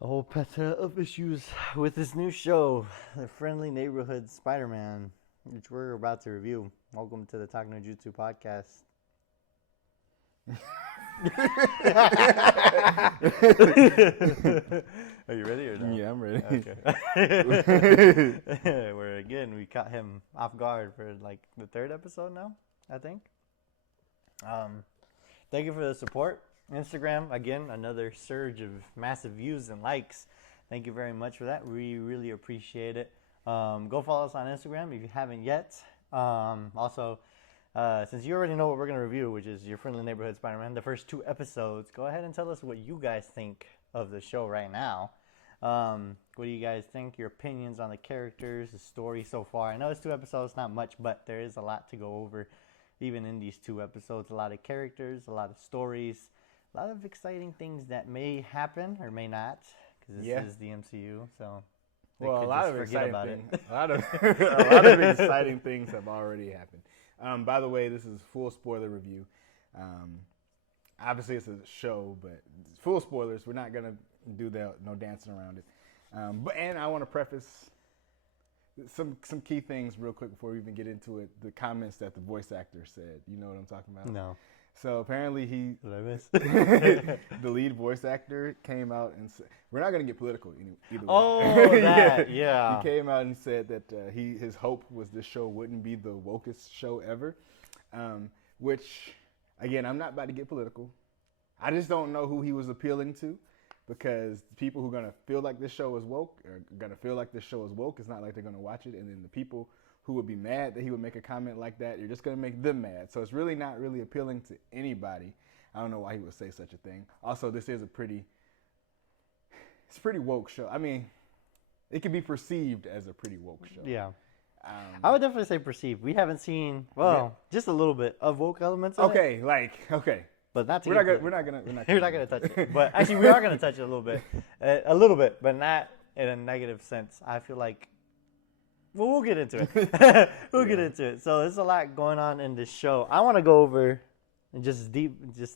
A whole plethora of issues with this new show, The Friendly Neighborhood Spider-Man, which we're about to review. Welcome to the Talk No Jutsu podcast. Are you ready or no? Yeah, I'm ready. Okay. We caught him off guard for like the third episode now, I think. Thank you for the support. Instagram, again, another surge of massive views and likes. Thank you very much for that. We really appreciate it. Go follow us on Instagram if you haven't yet. Also, since you already know what we're going to review, which is Your Friendly Neighborhood Spider-Man, the first 2 episodes, go ahead and tell us what you guys think of the show right now. What do you guys think? Your opinions on the characters, the story so far. I know it's 2 episodes, not much, but there is a lot to go over. Even in these 2 episodes, a lot of characters, a lot of stories, a lot of exciting things that may happen or may not, because this is the MCU. So, well, a lot of exciting things. it. A lot of exciting things have already happened. By the way, this is full spoiler review. Obviously, it's a show, but full spoilers. We're not gonna do that. No dancing around it. And I want to preface some key things real quick before we even get into it. The comments that the voice actor said. You know what I'm talking about? No. So apparently Did I miss? the lead voice actor came out and said, we're not going to get political either way. Oh, that, yeah. He came out and said that his hope was this show wouldn't be the wokest show ever, which, again, I'm not about to get political. I just don't know who he was appealing to, because people who are going to feel like this show is woke are going to feel like this show is woke. It's not like they're going to watch it. And then the people who would be mad that he would make a comment like that, you're just going to make them mad. So it's really not really appealing to anybody. I don't know why he would say such a thing. Also, this is a pretty woke show. I mean, it can be perceived as a pretty woke show. Yeah. I would definitely say perceived. We haven't seen, just a little bit of woke elements in it. Okay. But not to we're not gonna touch it. But actually, we are gonna touch it a little bit, but not in a negative sense. I feel like, well, we'll get into it. We'll get into it. So there's a lot going on in this show. I want to go over and just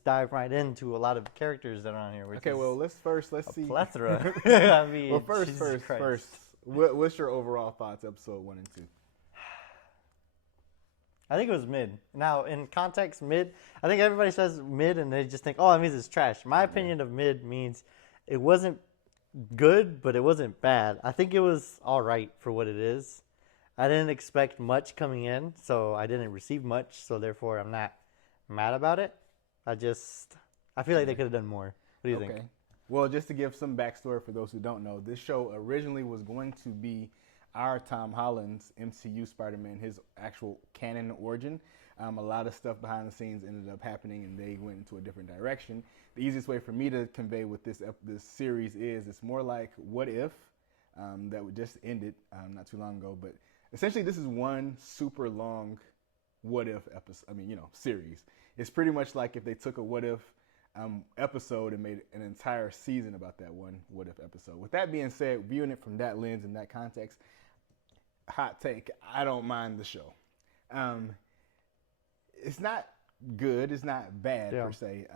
dive right into a lot of characters that are on here. Let's see. Plethora. I mean, well, first, what's your overall thoughts, episode 1 and 2? I think it was mid. Now, in context, mid, I think everybody says mid and they just think, oh, it means it's trash. My opinion of mid means it wasn't good, but it wasn't bad. I think it was all right for what it is. I didn't expect much coming in, so I didn't receive much, so therefore I'm not mad about it. I feel like they could have done more. What do you think? Well, just to give some backstory for those who don't know, this show originally was going to be our Tom Holland's MCU Spider-Man, his actual canon origin. A lot of stuff behind the scenes ended up happening, and they went into a different direction. The easiest way for me to convey what this series is, it's more like What If, that just ended not too long ago. But essentially, this is one super long What If episode. Series. It's pretty much like if they took a What If episode and made an entire season about that one What If episode. With that being said, viewing it from that lens and that context, hot take, I don't mind the show. It's not good, it's not bad per se.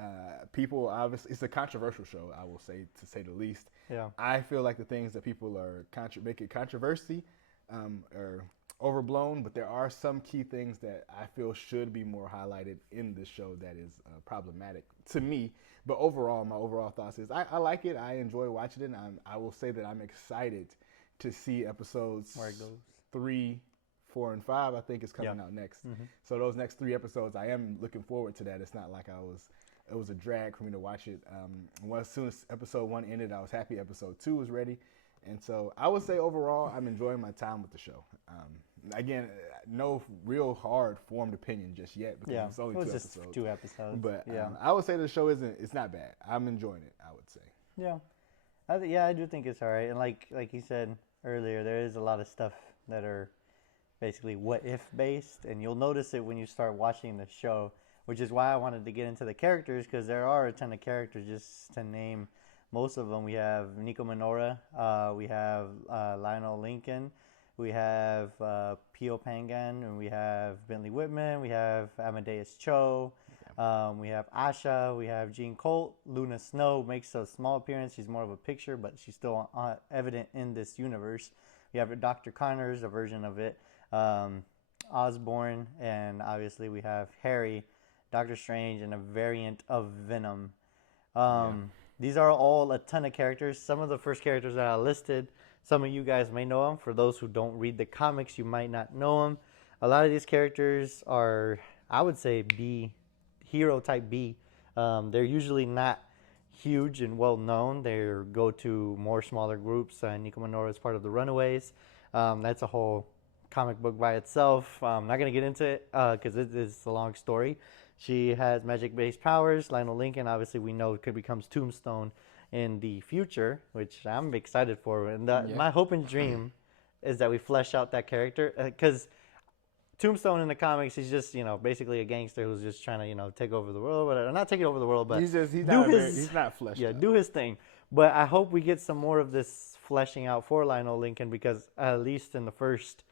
People obviously, it's a controversial show, I will say, to say the least. Yeah. I feel like the things that people are making controversy are overblown, but there are some key things that I feel should be more highlighted in this show that is problematic to me. But overall, my overall thoughts is I like it. I enjoy watching it. And I will say that I'm excited to see episodes Where it goes. 3, 4, and 5. I think is coming out next. Mm-hmm. So those next 3 episodes, I am looking forward to that. It's not like it was a drag for me to watch it. As soon as episode 1 ended, I was happy episode 2 was ready. And so I would say overall, I'm enjoying my time with the show. Again, no real hard formed opinion just yet because it's only 2 episodes. Just 2 episodes. But I would say the show it's not bad. I'm enjoying it, I would say. Yeah. I do think it's all right. And like you said earlier, there is a lot of stuff that are basically what if based. And you'll notice it when you start watching the show, which is why I wanted to get into the characters, because there are a ton of characters. Just to name most of them, we have Nico Minora, we have Lionel Lincoln, we have Pio Pangan, and we have Bentley Whitman, we have Amadeus Cho, We have Asha, we have Jean Colt. Luna Snow makes a small appearance. She's more of a picture, but she's still evident in this universe. We have Dr. Connors, a version of it. Osborn, and obviously we have Harry, Doctor Strange, and a variant of Venom. These are all a ton of characters. Some of the first characters that I listed, some of you guys may know them. For those who don't read the comics, you might not know them. A lot of these characters are, I would say, B, hero type B. They're usually not huge and well known. They go to more smaller groups. Nico Minoru is part of the Runaways. That's a whole comic book by itself. I'm not going to get into it because it is a long story. She has magic-based powers. Lionel Lincoln, obviously, we know becomes Tombstone in the future, which I'm excited for. And my hope and dream is that we flesh out that character because Tombstone in the comics, he's just, basically a gangster who's just trying to, take over the world. Whatever. Not taking over the world, but he's not fleshed out. Do his thing. But I hope we get some more of this fleshing out for Lionel Lincoln because at least in the first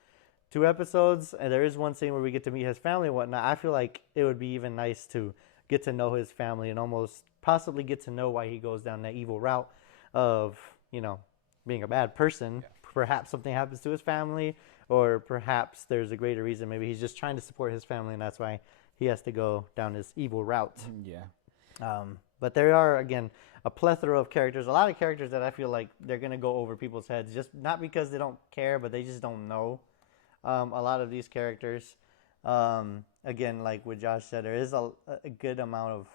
2 episodes, and there is one scene where we get to meet his family and whatnot. I feel like it would be even nice to get to know his family and almost possibly get to know why he goes down that evil route of, being a bad person. Yeah. Perhaps something happens to his family, or perhaps there's a greater reason. Maybe he's just trying to support his family, and that's why he has to go down this evil route. Yeah. But there are, again, a plethora of characters, a lot of characters that I feel like they're going to go over people's heads, just not because they don't care, but they just don't know. A lot of these characters, again, like what Josh said, there is a good amount of,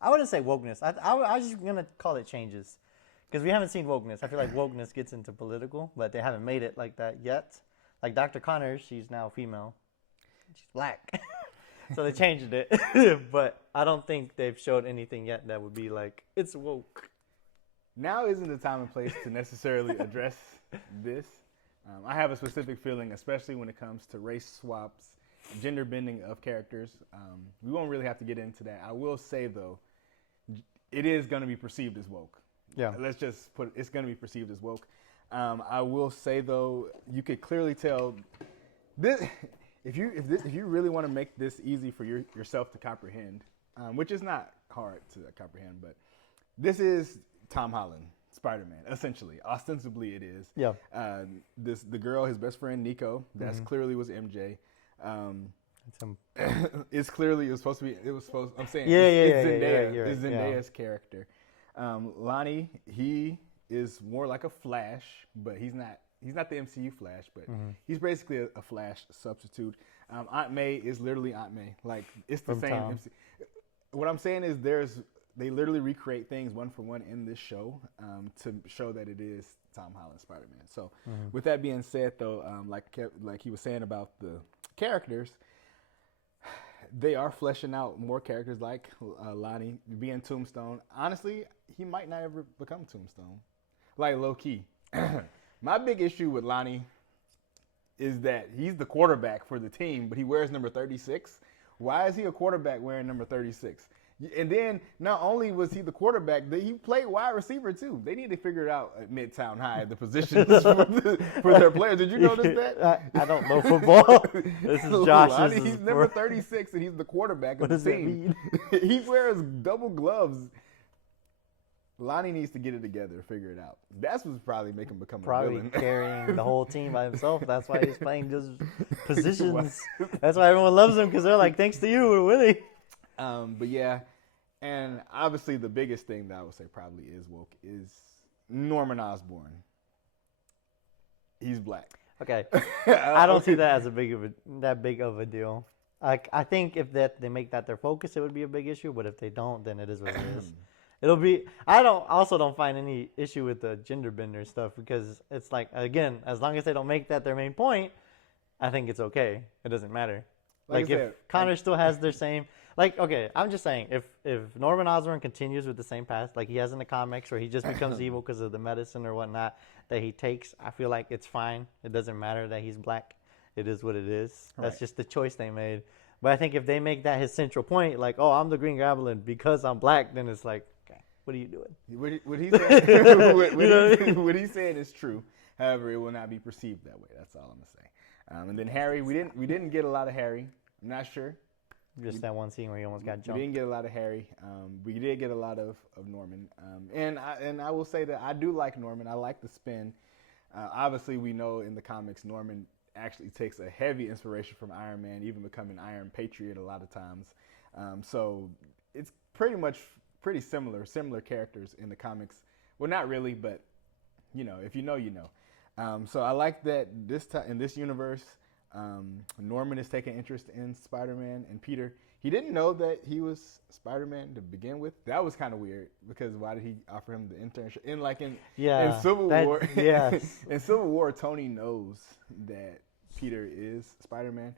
I wouldn't say wokeness. I was just going to call it changes because we haven't seen wokeness. I feel like wokeness gets into political, but they haven't made it like that yet. Like Dr. Connors, she's now female. She's black. So they changed it. But I don't think they've showed anything yet that would be like, it's woke. Now isn't the time and place to necessarily address this. I have a specific feeling, especially when it comes to race swaps, gender bending of characters. We won't really have to get into that. I will say, though, it is going to be perceived as woke. Yeah. Let's just it's going to be perceived as woke. I will say, though, you could clearly tell this. If you really want to make this easy for yourself to comprehend, which is not hard to comprehend, but this is Tom Holland. Spider-Man, essentially. Ostensibly, it is. Yeah. The girl, his best friend, Nico, that's clearly was MJ. It's clearly, I'm saying, it's Zendaya. It's Zendaya's character. Lonnie, he is more like a Flash, but he's not the MCU Flash, but he's basically a Flash substitute. Aunt May is literally Aunt May. Like, it's the same. What I'm saying is they literally recreate things one for one in this show to show that it is Tom Holland Spider-Man. So with that being said, though, like he was saying about the characters, they are fleshing out more characters like Lonnie being Tombstone. Honestly, he might not ever become Tombstone. Like, low-key. My big issue with Lonnie is that he's the quarterback for the team, but he wears number 36. Why is he a quarterback wearing number 36? And then not only was he the quarterback, he played wide receiver too. They need to figure it out at Midtown High, the positions for their players. Did you notice that? I don't know football. This is Josh's. He's number 36 and he's the quarterback of the team. He wears double gloves. Lonnie needs to get it together, figure it out. That's what's probably making him become a villain. Probably carrying the whole team by himself. That's why he's playing just positions. That's why everyone loves him, because they're like, thanks to you, we're winning. But yeah, and obviously the biggest thing that I would say probably is woke is Norman Osborn. He's black. Okay, I don't see that as that big of a deal. I think if they make that their focus, it would be a big issue. But if they don't, then it is what it is. It'll be. I don't find any issue with the gender bender stuff, because it's like, again, as long as they don't make that their main point, I think it's okay. It doesn't matter. Like if Connor still has their same. Like, okay, I'm just saying, if Norman Osborn continues with the same path like he has in the comics, where he just becomes evil because of the medicine or whatnot that he takes, I feel like it's fine. It doesn't matter that he's black. It is what it is. That's just the choice they made. But I think if they make that his central point, like, oh, I'm the Green Goblin because I'm black, then it's like, okay, what are you doing? What he's saying is true. However, it will not be perceived that way. That's all I'm gonna say. And then Harry, we didn't get a lot of Harry. I'm not sure. Just that one scene where he almost got We jumped. didn't get a lot of Harry. We did get a lot of Norman. And I will say that I do like Norman. I like the spin. Obviously, we know in the comics Norman actually takes a heavy inspiration from Iron Man, even becoming Iron Patriot a lot of times. So it's pretty similar characters in the comics. Well, not really, but if you know, you know. So I like that this time in this universe, Norman is taking interest in Spider-Man and Peter. He didn't know that he was Spider-Man to begin with. That was kind of weird because why did he offer him the internship? In Civil War, yes. in Civil War, Tony knows that Peter is Spider-Man.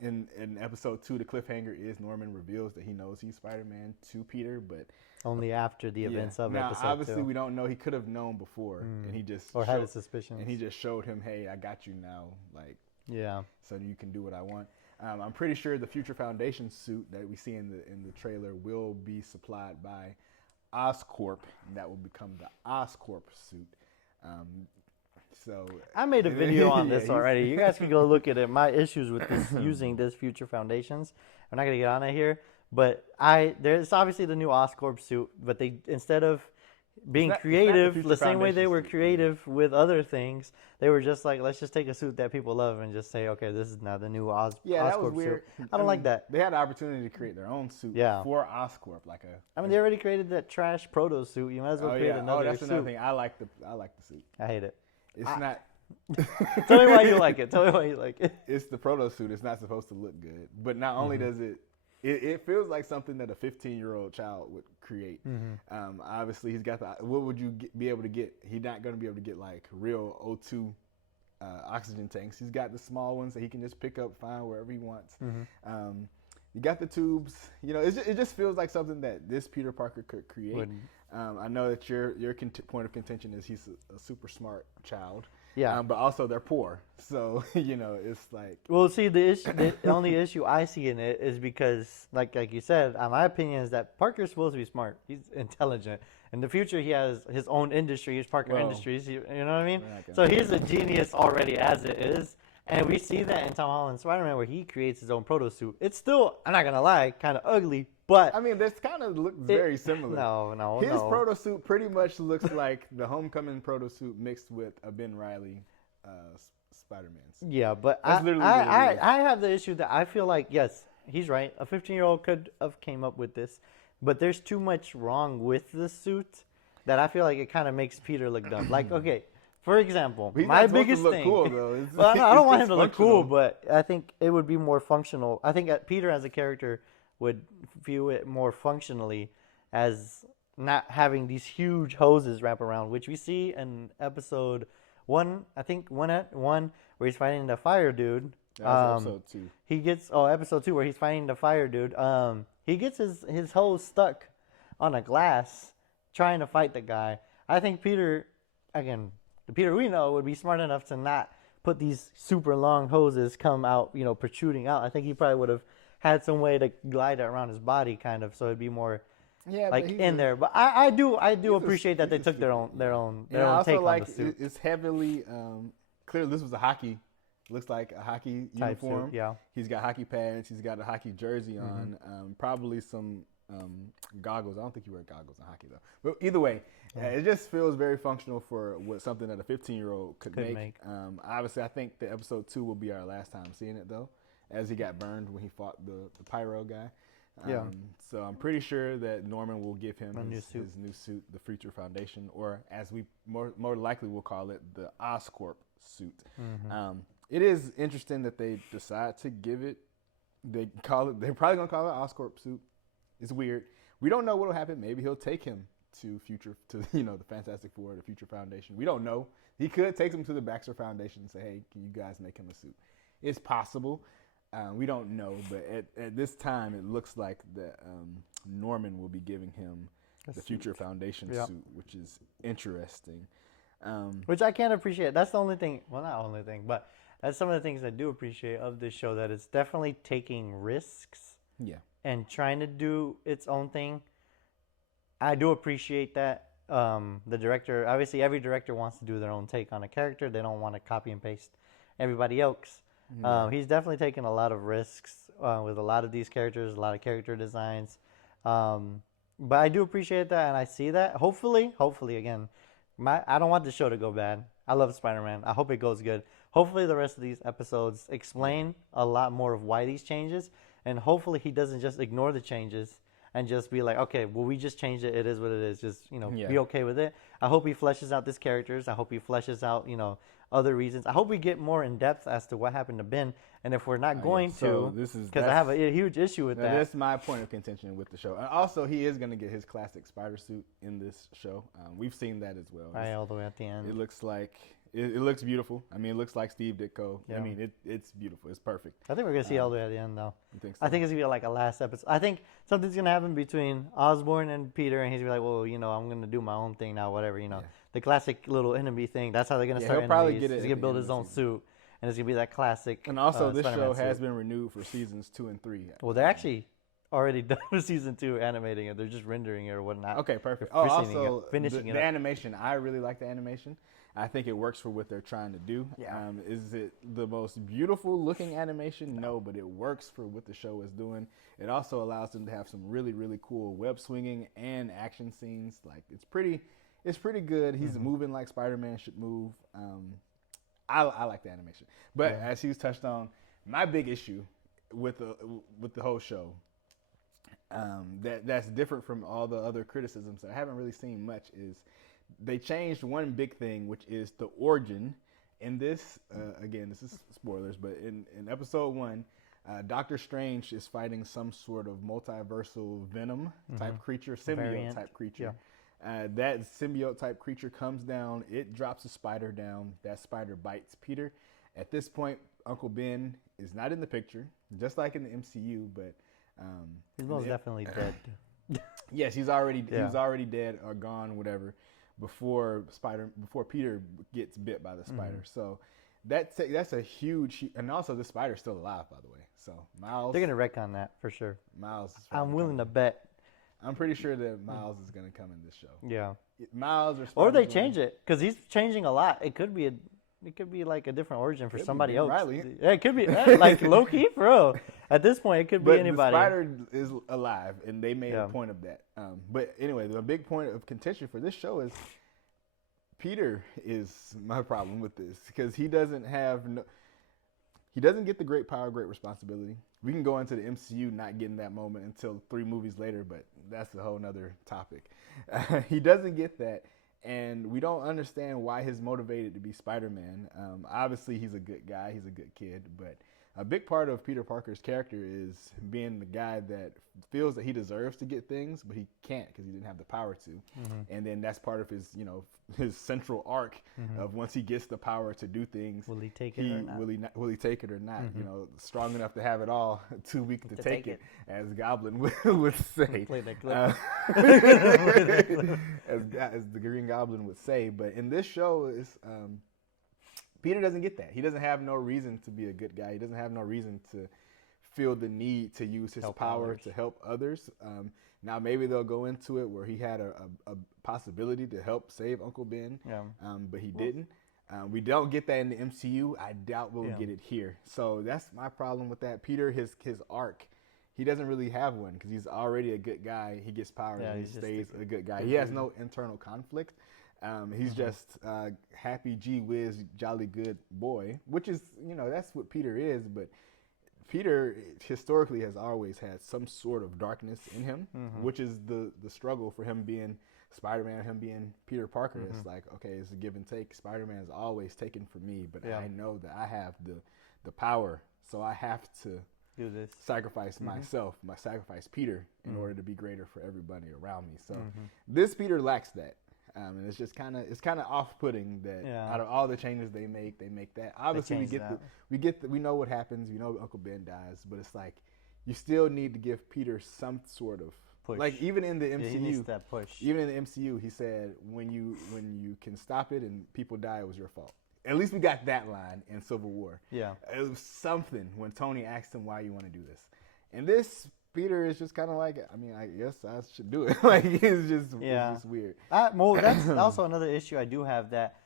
In episode 2, the cliffhanger is Norman reveals that he knows he's Spider-Man to Peter, but only after the events of now, episode obviously, 2. We don't know. He could have known before, and he just had a suspicion. And he just showed him, "Hey, I got you now, so you can do what I want." I'm pretty sure the Future Foundation suit that we see in the trailer will be supplied by Oscorp, and that will become the Oscorp suit. So I made a video on this already. You guys can go look at it. My issues with this using this Future Foundations. I'm not gonna get on it here, but there's obviously the new Oscorp suit, but they instead of being creative, the same way they were creative with other things, they were just like, let's just take a suit that people love and just say, okay, this is now the new Oscorp that was weird. suit. I don't like that. They had the opportunity to create their own suit for Oscorp, they already created that trash proto suit. You might as well create another that's suit. Another thing. I like the suit. I hate it. It's not. Tell me why you like it. Tell me why you like it. It's the proto suit. It's not supposed to look good. But not only does it feels like something that a 15-year-old child would create. Obviously, he's got what would you be able to get? He's not going to be able to get like real O2 oxygen tanks. He's got the small ones that he can just pick up, find wherever he wants. You got the tubes. It just feels like something that this Peter Parker could create. I know that your point of contention is he's a super smart child. Yeah. But also they're poor. So, it's like. Well, see, the only issue I see in it is because, like you said, my opinion is that Parker's supposed to be smart. He's intelligent. In the future, he has his own industry. He's Parker Industries. You know what I mean? So he's a genius already as it is. And we see that in Tom Holland's Spider-Man where he creates his own proto suit. It's still, I'm not going to lie, kind of ugly, but... I mean, this kind of looks very similar. No. His proto suit pretty much looks like the Homecoming proto suit mixed with a Ben Reilly Spider-Man. Yeah, but I have the issue that I feel like, yes, he's right. A 15-year-old could have came up with this, but there's too much wrong with the suit that I feel like it kind of makes Peter look dumb. Like, okay... For example, my biggest thing. Cool, though. Well, I don't want him to look cool, but I think it would be more functional. I think Peter as a character would view it more functionally as not having these huge hoses wrap around, which we see in episode 1. I think one where he's fighting the fire dude. That was episode 2. He gets episode 2 where he's fighting the fire dude. He gets his hose stuck on a glass trying to fight the guy. I think Peter, again. The Peter we know would be smart enough to not put these super long hoses come out, protruding out. I think he probably would have had some way to glide it around his body, kind of, so it'd be more in there. But I do appreciate that they took their own take on the suit. It's heavily clearly this was a hockey. Looks like a hockey uniform. Suit, yeah. He's got hockey pads. He's got a hockey jersey on. Probably some goggles. I don't think you wear goggles in hockey though. But either way, it just feels very functional for something that a 15-year-old could make. Obviously, I think the episode 2 will be our last time seeing it though, as he got burned when he fought the pyro guy. So I'm pretty sure that Norman will give him his new suit, the Future Foundation, or as we more likely will call it, the Oscorp suit. It is interesting that they decide to give it. They're probably gonna call it Oscorp suit. It's weird. We don't know what'll happen. Maybe he'll take him to the Fantastic Four, the Future Foundation. We don't know. He could take him to the Baxter Foundation and say, "Hey, can you guys make him a suit?" It's possible. We don't know, but at this time, it looks like that Norman will be giving him the Future Foundation suit, which is interesting. Which I can't appreciate. That's the only thing. Well, not only thing, but that's some of the things I do appreciate of this show. That it's definitely taking risks. Yeah. And trying to do its own thing. I do appreciate that. The director, obviously every director wants to do their own take on a character. They don't want to copy and paste everybody else. He's definitely taken a lot of risks with a lot of these characters, a lot of character designs. But I do appreciate that, and I see that. Hopefully, again, I don't want the show to go bad. I love Spider-Man. I hope it goes good. Hopefully, the rest of these episodes explain a lot more of why these changes, and hopefully, he doesn't just ignore the changes and just be like, okay, well, we just changed it. It is what it is. Just be okay with it. I hope he fleshes out these characters. I hope he fleshes out other reasons. I hope we get more in depth as to what happened to Ben. And if we're not going to, because I have a huge issue with that. That's my point of contention with the show. And also, he is going to get his classic spider suit in this show. We've seen that as well. Right, all the way at the end. It looks like it looks beautiful. I mean, it looks like Steve Ditko. Yeah. I mean, it's beautiful. It's perfect. I think we're gonna see all the way at the end, though. You think so? I think it's gonna be like a last episode. I think something's gonna happen between Osborn and Peter, and he's gonna be like, well, I'm gonna do my own thing now, whatever, The classic little enemy thing. That's how they're gonna start. He'll probably enemies. get it. He's gonna build his own suit, and it's gonna be that classic. And also, this Spider-Man show has suit. been renewed for seasons 2 and 3. Well, they're actually already done with season 2 animating it. They're just rendering it or whatnot. Okay, perfect. They're Finishing the animation. I really like the animation. I think it works for what they're trying to do. Yeah. Is it the most beautiful looking animation? No, but it works for what the show is doing. It also allows them to have some really, really cool web swinging and action scenes. Like it's pretty good. He's moving like Spider-Man should move. I like the animation. But as he's touched on, my big issue with the whole show, that's different from all the other criticisms that I haven't really seen much, is they changed one big thing, which is the origin. In this, again, this is spoilers, but in episode 1, Doctor Strange is fighting some sort of multiversal Venom type creature, symbiote type creature. Yeah. That symbiote type creature comes down, it drops a spider down, that spider bites Peter. At this point, Uncle Ben is not in the picture, just like in the MCU, but he's most definitely dead. Yes, he was already dead or gone, whatever, before Peter gets bit by the spider. So that's a huge, and also the spider's still alive, by the way. So Miles, they're gonna retcon that for sure. Miles, I'm willing to bet. I'm pretty sure that Miles is gonna come in this show. Yeah, Miles or they change it because he's changing a lot. It could be like a different origin for somebody else. Riley. Yeah, it could be like low key, for real. At this point, it could be anybody. The spider is alive, and they made a point of that. But anyway, the big point of contention for this show is Peter is my problem with this, because he doesn't get the great power, great responsibility. We can go into the MCU not getting that moment until 3 movies later, but that's a whole nother topic. He doesn't get that. And we don't understand why he's motivated to be Spider-Man. Obviously, he's a good guy. He's a good kid. But a big part of Peter Parker's character is being the guy that feels that he deserves to get things, but he can't because he didn't have the power to. And then that's part of his, his central arc of once he gets the power to do things. Will he take it or not? Will he take it or not? Strong enough to have it all, too weak to take it, as Goblin would say. Play that clip. As the Green Goblin would say. But in this show, Peter doesn't get that. He doesn't have no reason to be a good guy. He doesn't have no reason to feel the need to use his power to help others. Now, maybe they'll go into it where he had a possibility to help save Uncle Ben, but he didn't. We don't get that in the MCU. I doubt we'll get it here. So that's my problem with that. Peter, his arc, he doesn't really have one because he's already a good guy. He gets power and he stays a good guy. He has no internal conflict. He's just happy, gee whiz, jolly good boy, which is, that's what Peter is. But Peter historically has always had some sort of darkness in him, which is the struggle for him being Spider-Man, him being Peter Parker. It's like, okay, it's a give and take. Spider-Man is always taken from me, but I know that I have the power, so I have to do this. Sacrifice myself, sacrifice Peter in order to be greater for everybody around me. So this Peter lacks that. And it's just kind of off-putting that out of all the changes they make that. Obviously, we know what happens. We know Uncle Ben dies, but it's like you still need to give Peter some sort of push. Like even in the MCU, he needs that push. Even in the MCU, he said when you can stop it and people die, it was your fault. At least we got that line in Civil War. Yeah, it was something when Tony asked him why you want to do this, and this. Peter is just kind of like, I guess I should do it. Like, it's just weird. Well, that's also another issue I do have, that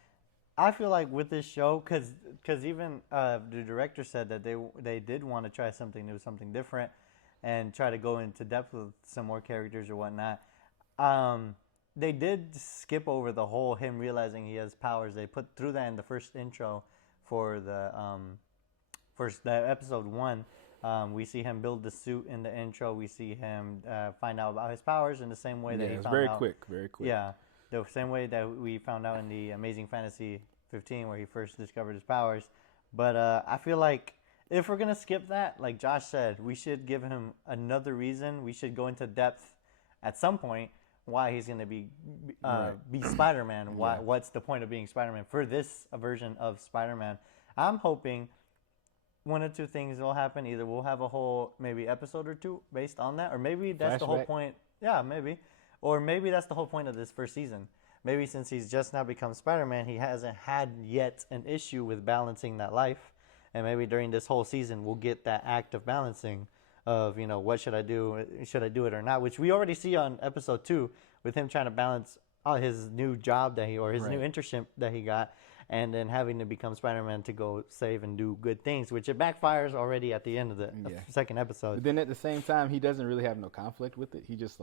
I feel like with this show, because even the director said that they did want to try something new, something different, and try to go into depth with some more characters or whatnot. They did skip over the whole him realizing he has powers. They put through that in the first intro for the episode 1. We see him build the suit in the intro. We see him find out about his powers in the same way that he it's found very out. quick, very quick. Yeah, the same way that we found out in the Amazing Fantasy 15 where he first discovered his powers. But I feel like if we're going to skip that, like Josh said, we should give him another reason. We should go into depth at some point why he's going to be Spider-Man. What's the point of being Spider-Man for this version of Spider-Man? I'm hoping one or two things will happen. Either we'll have a whole maybe episode or two based on that, or maybe that's the whole point. Yeah, maybe. Or maybe that's the whole point of this first season. Maybe since he's just now become Spider-Man, he hasn't had yet an issue with balancing that life. And maybe during this whole season, we'll get that act of balancing of, what should I do? Should I do it or not? Which we already see on episode 2 with him trying to balance his new job or his new internship that he got, and then having to become Spider-Man to go save and do good things, which it backfires already at the end of the second episode. But then at the same time, he doesn't really have no conflict with it. He just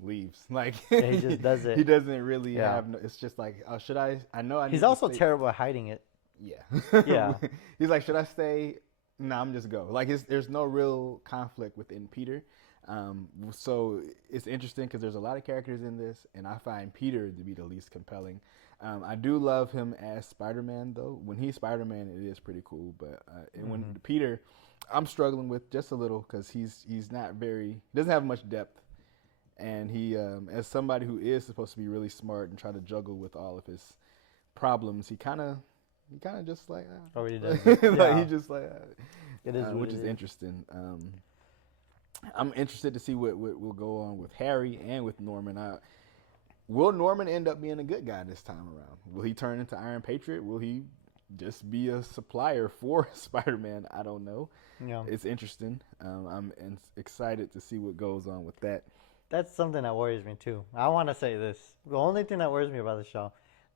leaves. He just does it. He doesn't really have no, it's just like, oh, should I know I need He's to also stay. terrible at hiding it. Yeah. Yeah. He's like, should I stay? No, I'm just go. There's no real conflict within Peter. So it's interesting because there's a lot of characters in this, and I find Peter to be the least compelling. I do love him as Spider-Man, though. When he's Spider-Man, it is pretty cool. But when Peter, I'm struggling with just a little because he's not doesn't have much depth. And he, as somebody who is supposed to be really smart and try to juggle with all of his problems, he kind of just like, Oh, he does. he just like, it is, which is interesting. I'm interested to see what will go on with Harry and with Norman. Will Norman end up being a good guy this time around? Will he turn into Iron Patriot? Will he just be a supplier for Spider-Man? I don't know. Yeah. It's interesting. I'm excited to see what goes on with that. That's something that worries me too. I want to say this. The only thing that worries me about the show,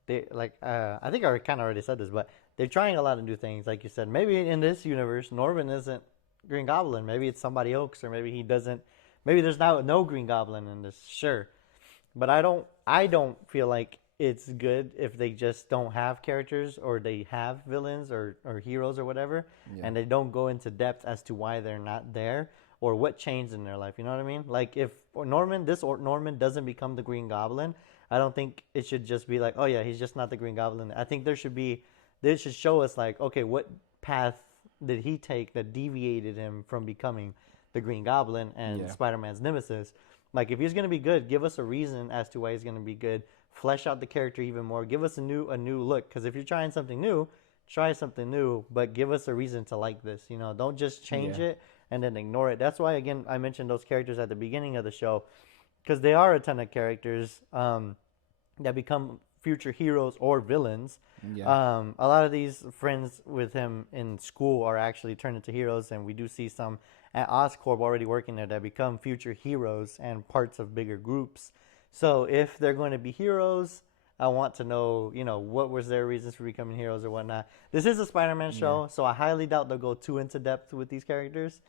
I think I kind of already said this, but they're trying a lot of new things. Like you said, maybe in this universe, Norman isn't Green Goblin. Maybe it's somebody else, or maybe he doesn't. Maybe there's no Green Goblin in this. Sure, but I don't feel like it's good if they just don't have characters, or they have villains or heroes or whatever, and they don't go into depth as to why they're not there or what changed in their life. You know what I mean? Like if Norman doesn't become the Green Goblin, I don't think it should just be like, oh yeah, he's just not the Green Goblin. I think they should show us like, okay, what path did he take that deviated him from becoming the Green Goblin and Spider-Man's nemesis? Like if he's going to be good, give us a reason as to why he's going to be good. Flesh out the character even more. Give us a new look. Because if you're trying something new, try something new, but give us a reason to like this. Don't just change it and then ignore it. That's why, again, I mentioned those characters at the beginning of the show, because they are a ton of characters that become future heroes or villains. Yeah. A lot of these friends with him in school are actually turned into heroes, and we do see some at Oscorp already working there that become future heroes and parts of bigger groups. So if they're going to be heroes, I want to know, what was their reasons for becoming heroes or whatnot. This is a Spider-Man show, so I highly doubt they'll go too into depth with these characters,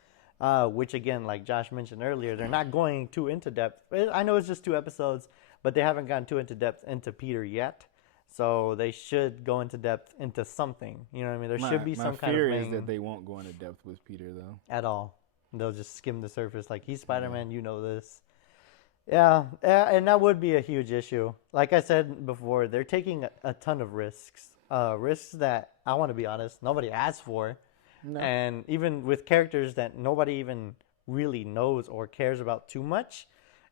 which, again, like Josh mentioned earlier, they're not going too into depth. I know it's just 2 episodes, but they haven't gone too into depth into Peter yet. So they should go into depth into something. You know what I mean? There should be some kind of My fear is that they won't go into depth with Peter, though. At all. They'll just skim the surface. Like, he's Spider-Man, you know this. Yeah, and that would be a huge issue. Like I said before, they're taking a ton of risks. Risks that, I want to be honest, nobody asked for. No. And even with characters that nobody even really knows or cares about too much.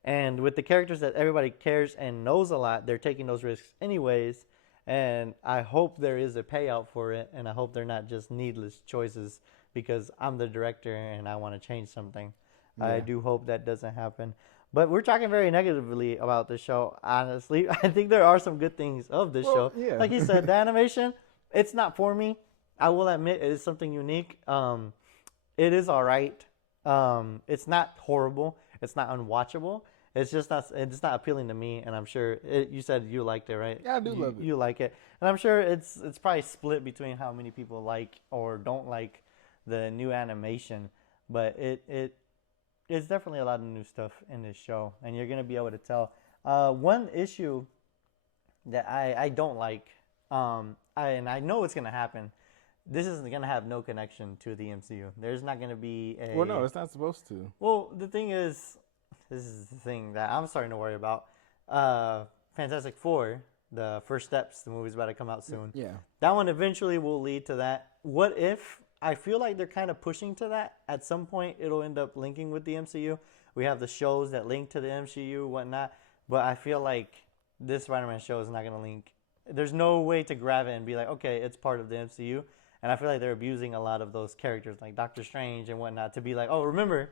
And with the characters that everybody cares and knows a lot, they're taking those risks anyways. And I hope there is a payout for it. And I hope they're not just needless choices because I'm the director and I want to change something. Yeah. I do hope that doesn't happen. But we're talking very negatively about this show, honestly. I think there are some good things of this show. Yeah. Like you said, the animation, it's not for me. I will admit it is something unique. It is all right. It's not horrible. It's not unwatchable. it's not appealing to me, and I'm sure you said you liked it, right? Yeah, I do love it. You like it, and I'm sure it's probably split between how many people like or don't like the new animation, but it's definitely a lot of new stuff in this show, and you're gonna be able to tell. One issue that I don't like, and I know it's gonna happen. This is gonna have no connection to the MCU. There's not gonna be a. Well, no, it's not supposed to. Well, the thing is, this is the thing that I'm starting to worry about. Fantastic Four, the first steps, the movie's about to come out soon. Yeah. That one eventually will lead to that. What if? I feel like they're kind of pushing to that. At some point, it'll end up linking with the MCU. We have the shows that link to the MCU, whatnot. But I feel like this Spider-Man show is not going to link. There's no way to grab it and be like, okay, it's part of the MCU. And I feel like they're abusing a lot of those characters, like Doctor Strange and whatnot, to be like, oh, remember,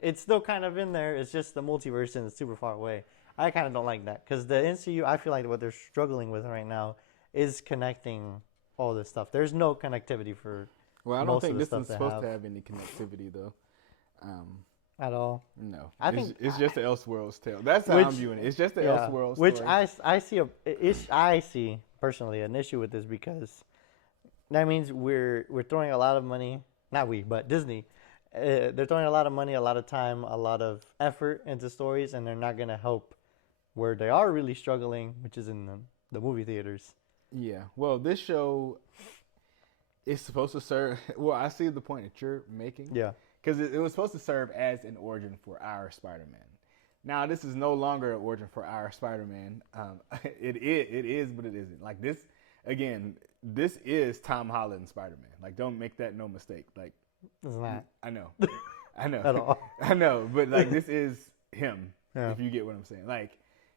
it's still kind of in there. It's just the multiverse and it's super far away. I kind of don't like that because the MCU, I feel like what they're struggling with right now is connecting all this stuff. There's no connectivity for. Well, I don't think this is supposed to have any connectivity, though. At all. No. I think it's just the Elseworlds tale. That's how I'm viewing it. It's just the Elseworlds story. Which I see personally an issue with this because that means we're throwing a lot of money. Not we, but Disney. They're throwing a lot of money, a lot of time, a lot of effort into stories, and they're not going to help where they are really struggling, which is in the movie theaters. Yeah. Well, this show is supposed to serve. Well, I see the point that you're making. Yeah. Because it was supposed to serve as an origin for our Spider-Man. Now, this is no longer an origin for our Spider-Man. It is, but it isn't. Like this, again, this is Tom Holland's Spider-Man. Like, don't make that no mistake. Like, it's not. I know. I know. At all. I know. But, like, this is him, Yeah. if you get what I'm saying. Like,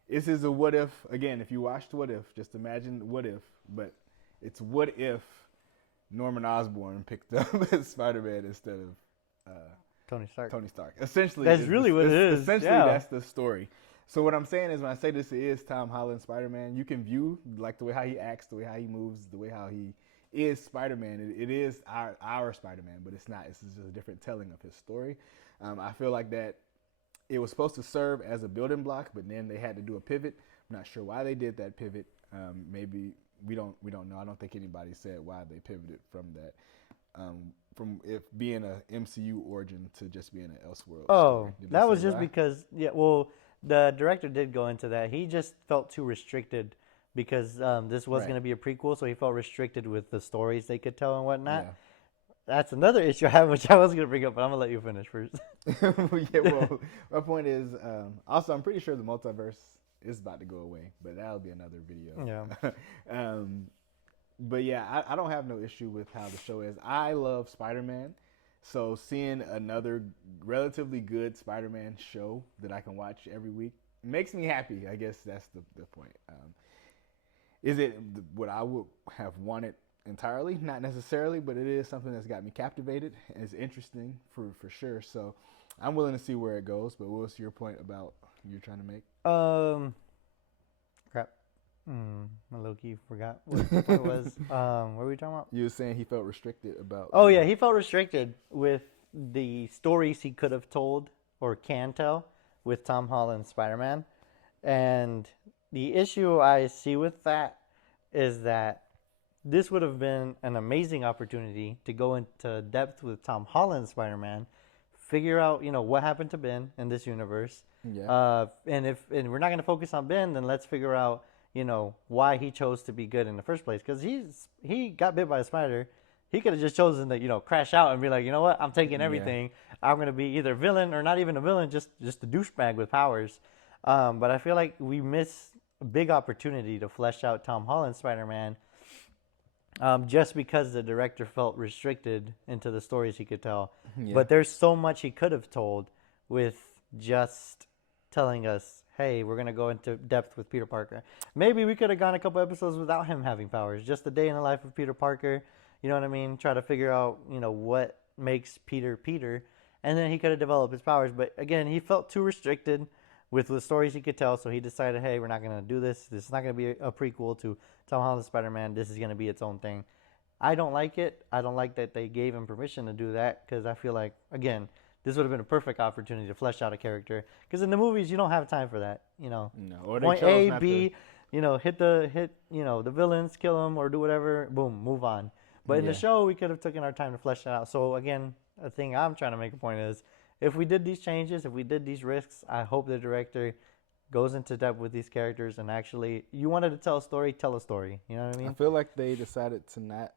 this is a what if. Again, if you watched What If, just imagine what if. But it's what if Norman Osborn picked up Spider-Man instead of Tony Stark. Essentially, That's really what it is. Essentially, yeah. That's the story. So what I'm saying is, when I say this is Tom Holland Spider-Man, you can view like the way how he acts, the way how he moves, the way how he is Spider-Man. It is our Spider-Man, but it's not. It's just a different telling of his story. I feel like that it was supposed to serve as a building block, but then they had to do a pivot. I'm not sure why they did that pivot. Maybe we don't know. I don't think anybody said why they pivoted from that. From it being a MCU origin to just being an Elseworlds. Oh, that was just why? because, well, the director did go into that. He just felt too restricted because this was going to be a prequel, so he felt restricted with the stories they could tell and whatnot. Yeah. That's another issue I have, which I was going to bring up, but I'm going to let you finish first. Yeah, well, my point is, also, I'm pretty sure the multiverse is about to go away, but that'll be another video. Yeah. But yeah, I don't have no issue with how the show is. I love Spider-Man, so seeing another relatively good Spider-Man show that I can watch every week makes me happy. I guess that's the point. Is it what I would have wanted entirely? Not necessarily, but it is something that's got me captivated. It's interesting for sure. So I'm willing to see where it goes. But what was your point about you're trying to make? Crap. I low-key forgot what the point was. What were we talking about? You were saying he felt restricted about. Oh, yeah. He felt restricted with the stories he could have told or can tell with Tom Holland's Spider-Man. And the issue I see with that is that this would have been an amazing opportunity to go into depth with Tom Holland's Spider-Man, figure out, what happened to Ben in this universe. Yeah. And we're not going to focus on Ben, then let's figure out, why he chose to be good in the first place. Because he got bit by a spider. He could have just chosen to, crash out and be like, you know what, I'm taking everything. Yeah. I'm going to be either villain or not even a villain, just a douchebag with powers. But I feel like we miss a big opportunity to flesh out Tom Holland's Spider-Man just because the director felt restricted into the stories he could tell. Yeah. But there's so much he could have told with just telling us, hey, we're going to go into depth with Peter Parker. Maybe we could have gone a couple episodes without him having powers. Just a day in the life of Peter Parker. You know what I mean? Try to figure out, what makes Peter Peter. And then he could have developed his powers. But again, he felt too restricted with the stories he could tell. So he decided, hey, we're not going to do this. This is not going to be a prequel to Tom Holland's Spider-Man. This is going to be its own thing. I don't like it. I don't like that they gave him permission to do that because I feel like, again, this would have been a perfect opportunity to flesh out a character. Because in the movies, you don't have time for that. You know, No, or they point chose A, not B, to. you know, hit the villains, kill them, or do whatever. Boom, move on. But in the Yeah. show, we could have taken our time to flesh that out. So again, a thing I'm trying to make a point is, if we did these changes, if we did these risks, I hope the director goes into depth with these characters and actually, you wanted to tell a story, tell a story. You know what I I mean? feel like they decided to not,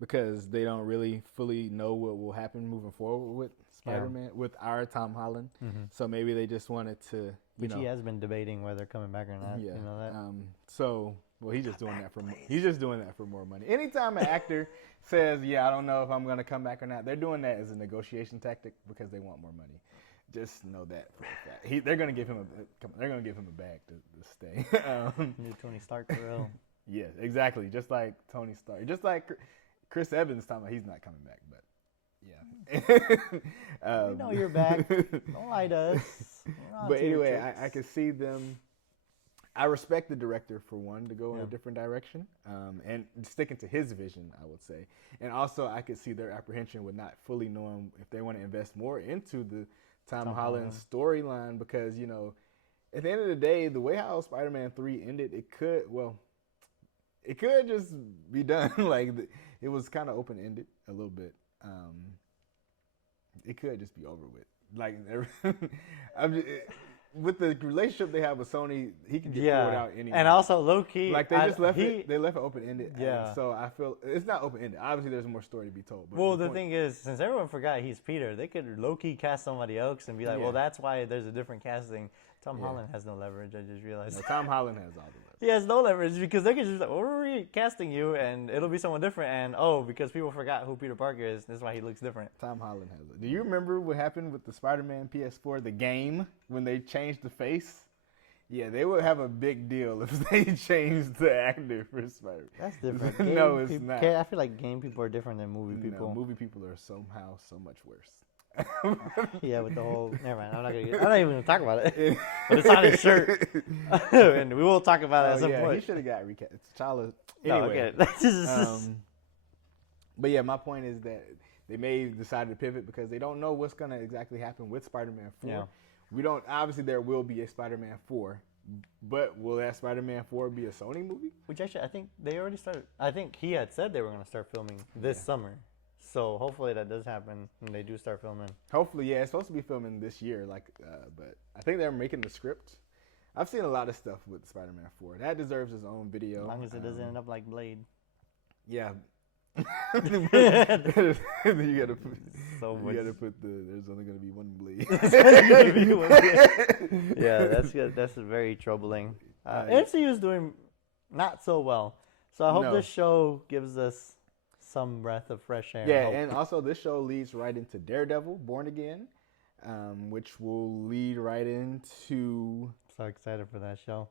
because they don't really fully know what will happen moving forward with Spider-Man, with our Tom Holland. So maybe they just wanted to, you Which know, he has been debating whether coming back or not. yeah. You know that? So, well, he's just doing that for he's just doing that for more money. Anytime an actor says, "Yeah, I don't know if I'm going to come back or not," they're doing that as a negotiation tactic because they want more money. Just know that for a fact. They're going to give him a bag to stay. New Tony Stark for real. Yeah, exactly. Just like Tony Stark. Just like Chris Evans talking about he's not coming back, but yeah. We know you're back. Don't lie to us. We're not But to your anyway, tricks. I could see them. I respect the director for one to go in a different direction and sticking to his vision, I would say. And also, I could see their apprehension with not fully knowing if they want to invest more into the Tom Holland storyline because, you know, at the end of the day, the way how Spider-Man 3 ended, it could just be done. Like, it was kind of open-ended a little bit. It could just be over with. Like, with the relationship they have with Sony, he can get through without any. And also, low key, like they just left it. They left it open ended. Yeah. So I feel it's not open ended. Obviously, there's more story to be told. But Well, the thing is, since everyone forgot he's Peter, they could low key cast somebody else and be like, Yeah. well, that's why there's a different casting. Tom Holland has no leverage. I just realized. Tom Holland has all the leverage. He has no leverage because they could just like, well, we're recasting you, and it'll be someone different. And because people forgot who Peter Parker is, that's why he looks different. Tom Holland has it. Do you remember what happened with the Spider-Man PS4, the game, when they changed the face? Yeah, they would have a big deal if they changed the actor for Spider-Man. That's different. No, it's people, not. I feel like game people are different than movie people. No, movie people are somehow so much worse. Yeah, with the whole. Never mind. I'm not even gonna talk about it. But it's on his shirt, and we will talk about it at some point. He should have got recast. T'Challa. No, Anyway, okay. but yeah, my point is that they may decide to pivot because they don't know what's gonna exactly happen with Spider-Man 4. Yeah. We don't. Obviously, there will be a Spider-Man 4, but will that Spider-Man 4 be a Sony movie? Which actually, I think they already started. I think he had said they were gonna start filming this summer. So hopefully that does happen and they do start filming. Hopefully, yeah. It's supposed to be filming this year, but I think they're making the script. I've seen a lot of stuff with Spider-Man 4. That deserves its own video. As long as it doesn't end up like Blade. Yeah. you gotta put. So You gotta put there's only gonna be one Blade. Yeah, that's good. That's very troubling. MCU is doing not so well. So I hope this show gives us some breath of fresh air. Yeah, and also this show leads right into Daredevil, Born Again, which will lead right into. So excited for that show.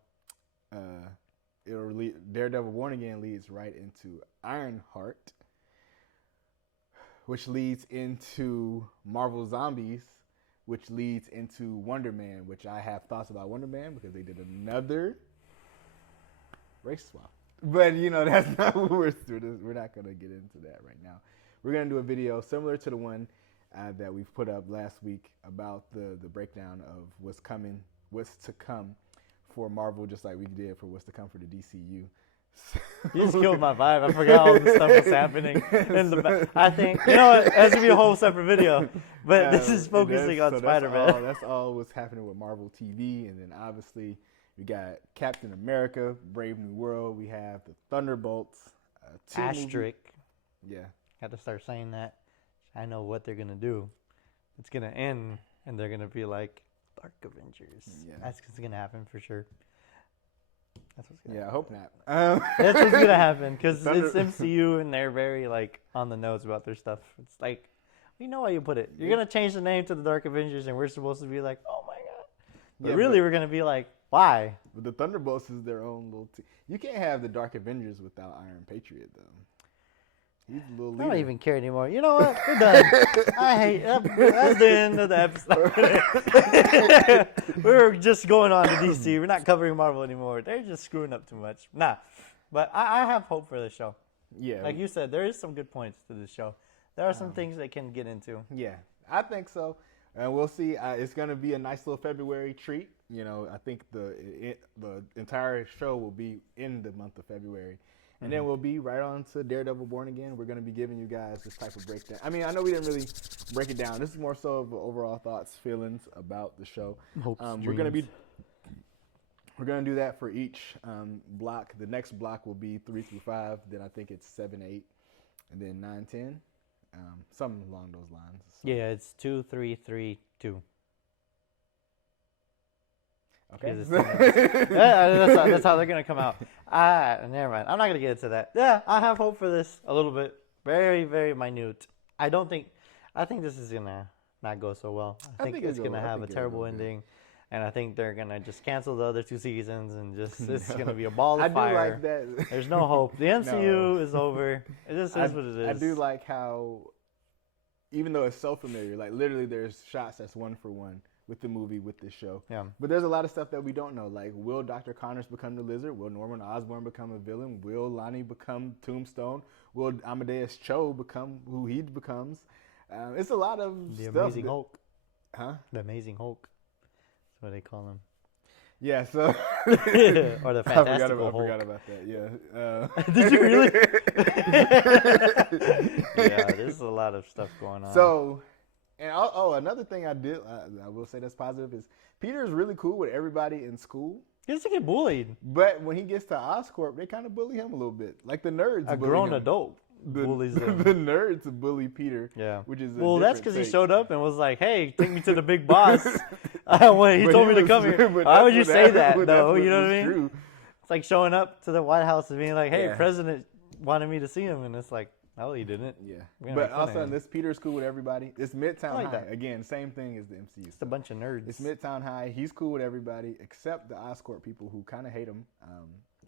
Daredevil, Born Again leads right into Ironheart, which leads into Marvel Zombies, which leads into Wonder Man, which I have thoughts about Wonder Man because they did another race swap. But, that's not what we're not going to get into that right now. We're going to do a video similar to the one that we've put up last week about the breakdown of what's to come for Marvel, just like we did for what's to come for the DCU. You just killed my vibe. I forgot all the stuff was happening in the back. I think, what? That's going to be a whole separate video. But this is focusing on Spider-Man. That's all what's happening with Marvel TV. And then obviously we got Captain America, Brave New World. We have the Thunderbolts. Asterisk. Yeah. Got to start saying that. I know what they're going to do. It's going to end, and they're going to be like, Dark Avengers. Yeah. That's what's going to happen for sure. That's what's gonna Yeah, I happen. hope not. That's what's going to happen, because it's MCU, and they're very, on the nose about their stuff. It's like, we know how you put it. You're going to change the name to the Dark Avengers, and we're supposed to be like, oh, my God. But really, we're going to be like, why? But the Thunderbolts is their own little team. You can't have the Dark Avengers without Iron Patriot, though. He's a little leader. I don't even care anymore. You know what? We're done. I hate that's the end of the episode. We're just going on to DC. We're not covering Marvel anymore. They're just screwing up too much. Nah. But I have hope for this show. Yeah. Like you said, there is some good points to this show. There are some things they can get into. Yeah. I think so. And we'll see. It's going to be a nice little February treat. You know, I think the entire show will be in the month of February. And then we'll be right on to Daredevil Born Again. We're going to be giving you guys this type of breakdown. I mean, I know we didn't really break it down. This is more so of overall thoughts, feelings about the show. We're going to do that for each block. The next block will be 3 through 5. Then I think it's 7, 8, and then 9, 10. Something along those lines. So. Yeah, it's 2, 3, 3, 2. Okay. That's how they're gonna come out. Never mind. I'm not gonna get into that. Yeah, I have hope for this a little bit. Very, very minute. I think this is gonna not go so well. I think it's gonna have a terrible ending, and I think they're gonna just cancel the other 2 seasons and just it's gonna be a ball of fire. I do like that. There's no hope. The MCU is over. It just is what it is. I do like how, even though it's so familiar, like literally there's shots that's 1 for 1. With the movie, with this show. Yeah. But there's a lot of stuff that we don't know. Like, will Dr. Connors become the Lizard? Will Norman Osborn become a villain? Will Lonnie become Tombstone? Will Amadeus Cho become who he becomes? It's a lot of the stuff. Amazing Hulk. Huh? The Amazing Hulk. That's what they call him. Yeah, so. Or the Fantastical Hulk. I forgot about that, yeah. Did you really? Yeah, there's a lot of stuff going on. So. And another thing I will say that's positive is Peter is really cool with everybody in school. He used to get bullied. But when he gets to Oscorp, they kind of bully him a little bit. Like the nerds. A grown adult bullies him. The nerds bully Peter. Yeah. Which is that's because he showed up and was like, "Hey, take me to the big boss." He told me to come here. Why would you say that, though? You know what I mean? True. It's like showing up to the White House and being like, "Hey, President wanted me to see him," and it's like. No, he didn't. Yeah. But also, in this Peter's cool with everybody. It's Midtown High. Again, same thing as the MCU. It's a bunch of nerds. It's Midtown High. He's cool with everybody except the Oscorp people who kind of hate him,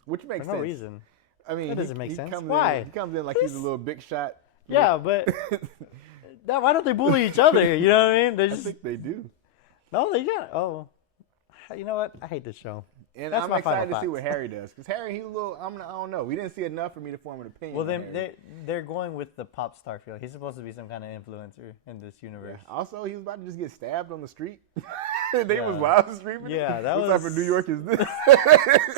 which makes sense. For no reason. I mean, that doesn't make sense. Why? He comes in like he's a little big shot. Yeah, but why don't they bully each other? You know what I mean? I think they do. No, they don't. Oh, you know what? I hate this show. And I'm excited to see what Harry does. Because Harry, he's a little, I don't know. We didn't see enough for me to form an opinion. Well, then they're going with the pop star feel. He's supposed to be some kind of influencer in this universe. Yeah. Also, he was about to just get stabbed on the street. They was wild streaming. Yeah, that what was. What type of New York is this?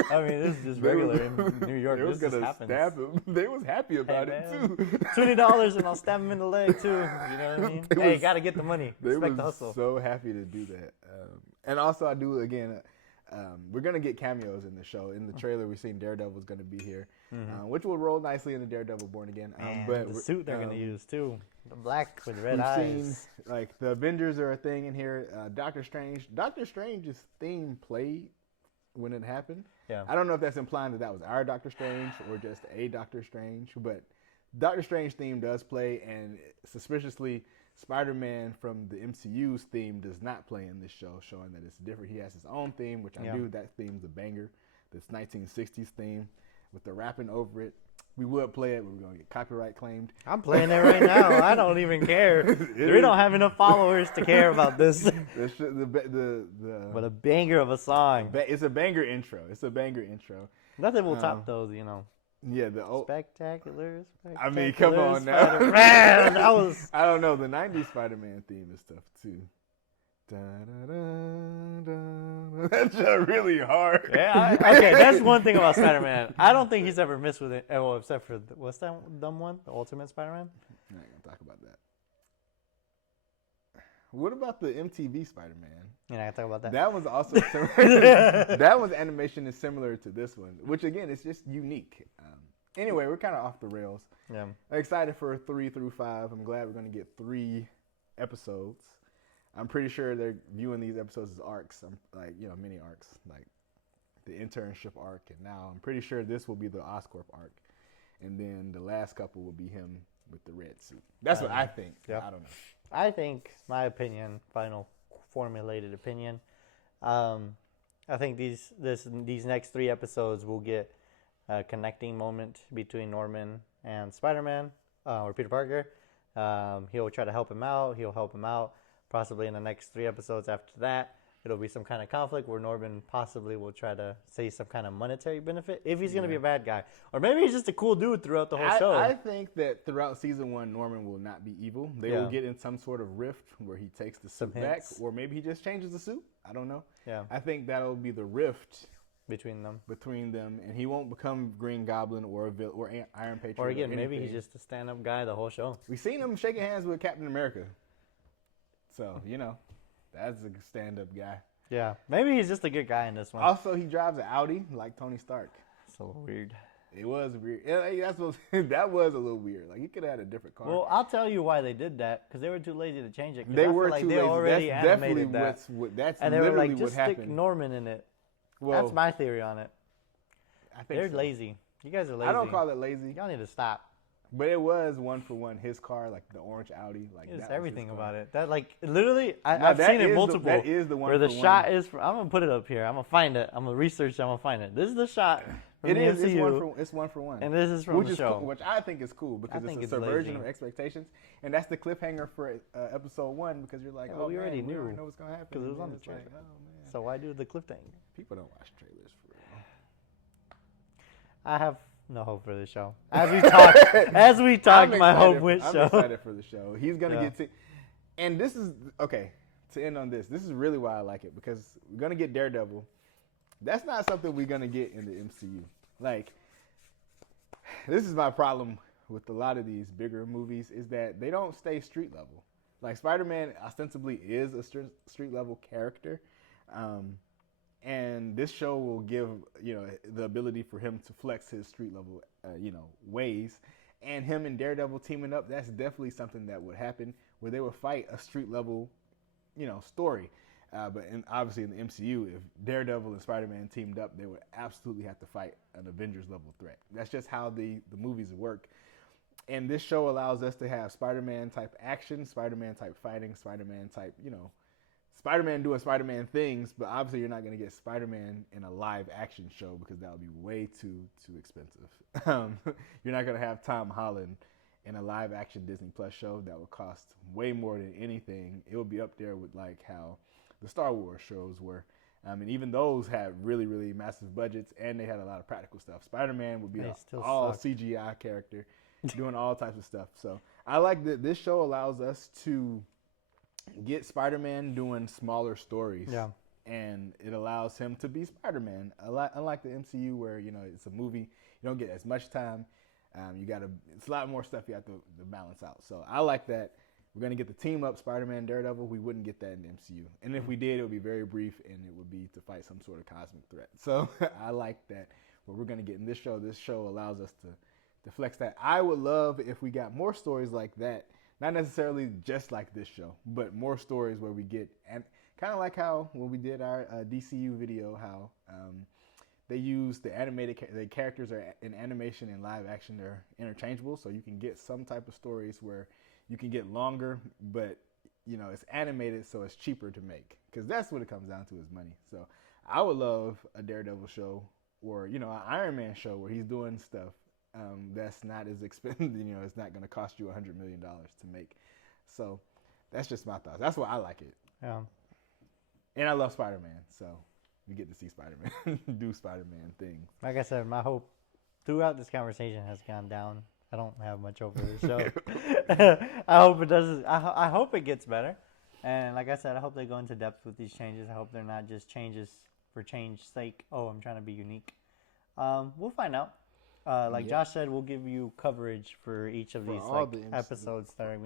I mean, this is just regular in New York. They was this gonna happens. stab him. They was happy about it too. $20 and I'll stab him in the leg too. You know what I mean? Gotta get the money. Respect the hustle. So happy to do that. And also, I do again. We're gonna get cameos in the show. In the trailer, we've seen Daredevil's gonna be here, which will roll nicely into Daredevil Born Again. But the suit they're gonna use too, the black with red eyes. Seen, like the Avengers are a thing in here. Doctor Strange's theme played when it happened. Yeah. I don't know if that's implying that was our Doctor Strange or just a Doctor Strange, but Doctor Strange theme does play, and suspiciously. Spider-Man from the MCU's theme does not play in this show, showing that it's different. He has his own theme, which I do. That theme's a banger. This 1960s theme with the rapping over it. We would play it, but we're going to get copyright claimed. I'm playing it right now. I don't even care. We don't have enough followers to care about this. But a banger of a song. It's a banger intro. Nothing will top those, you know. Yeah, Spectacular. I mean, come on now. Man, that was. I don't know. The '90s Spider-Man theme is tough too. That's really hard. Yeah. Okay, that's one thing about Spider-Man. I don't think he's ever missed with it. Well, except for what's that dumb one? The Ultimate Spider-Man. I ain't gonna talk about that. What about the MTV Spider-Man? Yeah, I can talk about that. That was also similar. That was animation is similar to this one, which again is just unique. Anyway, we're kind of off the rails. Yeah, I'm excited for 3 through 5. I'm glad we're going to get 3 episodes. I'm pretty sure they're viewing these episodes as arcs, mini arcs, like the internship arc, and now I'm pretty sure this will be the Oscorp arc, and then the last couple will be him with the red suit. That's what I think. Yeah. I don't know. I think my opinion, final formulated opinion. I think these next 3 episodes will get a connecting moment between Norman and Spider-Man or Peter Parker. He'll try to help him out. He'll help him out. Possibly in the next 3 episodes after that, it'll be some kind of conflict where Norman possibly will try to say some kind of monetary benefit if he's going to be a bad guy. Or maybe he's just a cool dude throughout the whole show. I think that throughout season 1, Norman will not be evil. They will get in some sort of rift where he takes the suit back, or maybe he just changes the suit. I don't know. Yeah. I think that'll be the rift between them, and he won't become Green Goblin or Iron Patriot. Or again, maybe he's just a stand-up guy the whole show. We've seen him shaking hands with Captain America, so that's a stand-up guy. Yeah, maybe he's just a good guy in this one. Also, he drives an Audi like Tony Stark. It's a little weird. It was weird. That was a little weird. Like, he could have had a different car. Well, I'll tell you why they did that, because they were too lazy to change it. They were like too they lazy. already That's definitely animated that. That's and they were literally like, what just happened. stick Norman in it. Well, that's my theory on it. I think They're lazy. You guys are lazy. I don't call it lazy. Y'all need to stop. But it was 1-for-1. His car, like the orange Audi, like It's that everything about it. That like literally, No, I've that seen it is multiple. that is the where the 1-for-1. shot is. I'm gonna put it up here. I'm gonna find it. I'm gonna research it. I'm gonna find it. This is the shot from the MCU. It's 1-for-1. And this is from which the is show. cool, which I think is cool because it's a subversion of expectations, and that's the cliffhanger for episode 1 because you're like, we already knew. We already know what's gonna happen because it was on the It's trailer. like, oh, man. So why do the cliffhanger? People don't watch trailers for real. I have no hope for this show. As we talk, my hope went show. I'm excited for the show. He's gonna get to, and this is okay. To end on this, this is really why I like it because we're gonna get Daredevil. That's not something we're gonna get in the MCU. Like, this is my problem with a lot of these bigger movies is that they don't stay street level. Like, Spider-Man ostensibly is a street level character. And this show will give, the ability for him to flex his street level, ways. And him and Daredevil teaming up, that's definitely something that would happen where they would fight a street level, story. But obviously in the MCU, if Daredevil and Spider-Man teamed up, they would absolutely have to fight an Avengers level threat. That's just how the movies work. And this show allows us to have Spider-Man type action, Spider-Man type fighting, Spider-Man type, Spider-Man doing Spider-Man things, but obviously you're not going to get Spider-Man in a live action show because that would be way too expensive. You're not going to have Tom Holland in a live action Disney Plus show that would cost way more than anything. It would be up there with like how the Star Wars shows were. And even those had really, really massive budgets and they had a lot of practical stuff. Spider-Man would be an all CGI character doing all types of stuff. So I like that this show allows us to get Spider-Man doing smaller stories. Yeah. And it allows him to be Spider-Man. Unlike the MCU where, it's a movie, you don't get as much time. It's a lot more stuff you have to balance out. So I like that. We're going to get the team up, Spider-Man, Daredevil. We wouldn't get that in the MCU. And if we did, it would be very brief and it would be to fight some sort of cosmic threat. So I like that what we're going to get in this show. This show allows us to flex that. I would love if we got more stories like that. Not necessarily just like this show, but more stories where we get, and kind of like how when we did our DCU video, how they use the characters are in animation and live action, they're interchangeable, so you can get some type of stories where you can get longer, but it's animated, so it's cheaper to make, because that's what it comes down to is money. So I would love a Daredevil show or an Iron Man show where he's doing stuff. That's not as expensive, it's not going to cost you $100 million to make. So that's just my thoughts. That's why I like it. Yeah. And I love Spider-Man, so we get to see Spider-Man do Spider-Man things. Like I said, my hope throughout this conversation has gone down. I don't have much hope for this show. I hope it does. I hope it gets better. And like I said, I hope they go into depth with these changes. I hope they're not just changes for change's sake. Oh, I'm trying to be unique. We'll find out. Josh said, we'll give you coverage for each of these episodes that are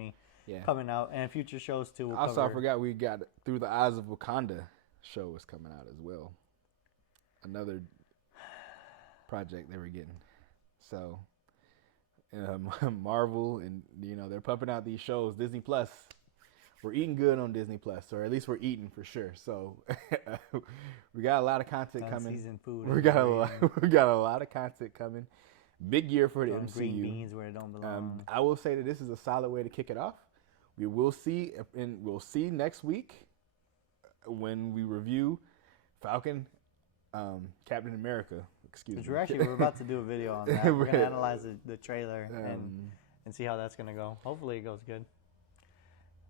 coming out, and future shows too. We'll also, I forgot we got Through the Eyes of Wakanda show is coming out as well. Another project they were getting. So Marvel and they're pumping out these shows. Disney Plus, we're eating good on Disney Plus, or at least we're eating for sure. So we got a lot of content coming. Seasoned food. We got a lot of content coming. Big year for the MCU. Green beans where it don't belong. I will say that this is a solid way to kick it off. We will see, and we'll see next week when we review Falcon, Captain America. Excuse me. We're about to do a video on that. We're gonna analyze the trailer and see how that's gonna go. Hopefully, it goes good.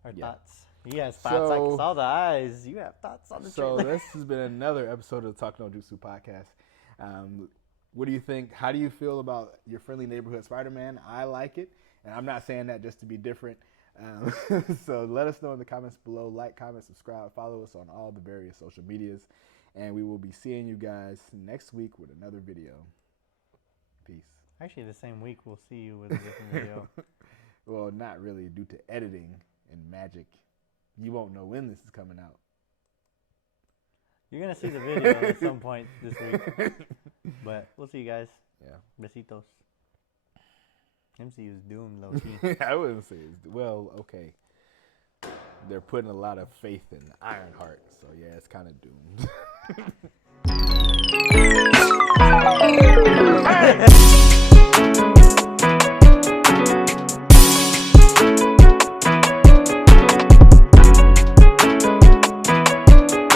Our thoughts. He has thoughts. I So- saw the eyes. You have thoughts on the So trailer. this has been another episode of the Talk No Jutsu podcast. What do you think? How do you feel about your friendly neighborhood Spider-Man? I like it, and I'm not saying that just to be different. So let us know in the comments below. Like, comment, subscribe, follow us on all the various social medias, and we will be seeing you guys next week with another video. Peace. Actually, the same week we'll see you with a different video. Well, not really, due to editing and magic. You won't know when this is coming out. You're gonna see the video at some point this week. But we'll see you guys. Yeah. Besitos. MCU's doomed, low key. I wouldn't say it's, well, okay. They're putting a lot of faith in Ironheart, so yeah, it's kind of doomed.